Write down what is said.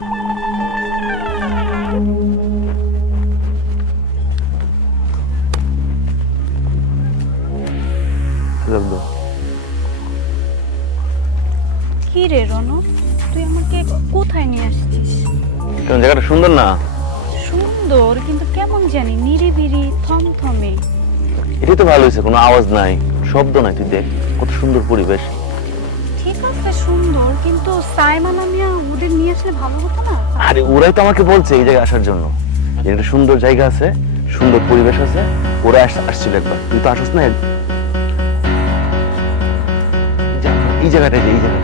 সুযোগ দাও। কি রে রনু? তুই আমাকে কোথায় নিয়ে আসছিস? কেন জায়গাটা সুন্দর না? সুন্দর কিন্তু কেমন জানি নিরিবিরি থমথমে। এটাই তো ভালো হয়েছে কোনো আওয়াজ নাই শব্দ নাই তুই দেখ কত সুন্দর পরিবেশ। ঠিক আছে সুন্দর কিন্তু সাইমা নামিয়া আসলে ভালো হতো না? আরে, ওরাই তো আমাকে বলছে এই জায়গায় আসার জন্য। যে একটা সুন্দর জায়গা আছে, সুন্দর পরিবেশ আছে, ওরা আসছিল একবার তুই তো আসস না এই জায়গাটা এই জায়গাটা এই জায়গাটা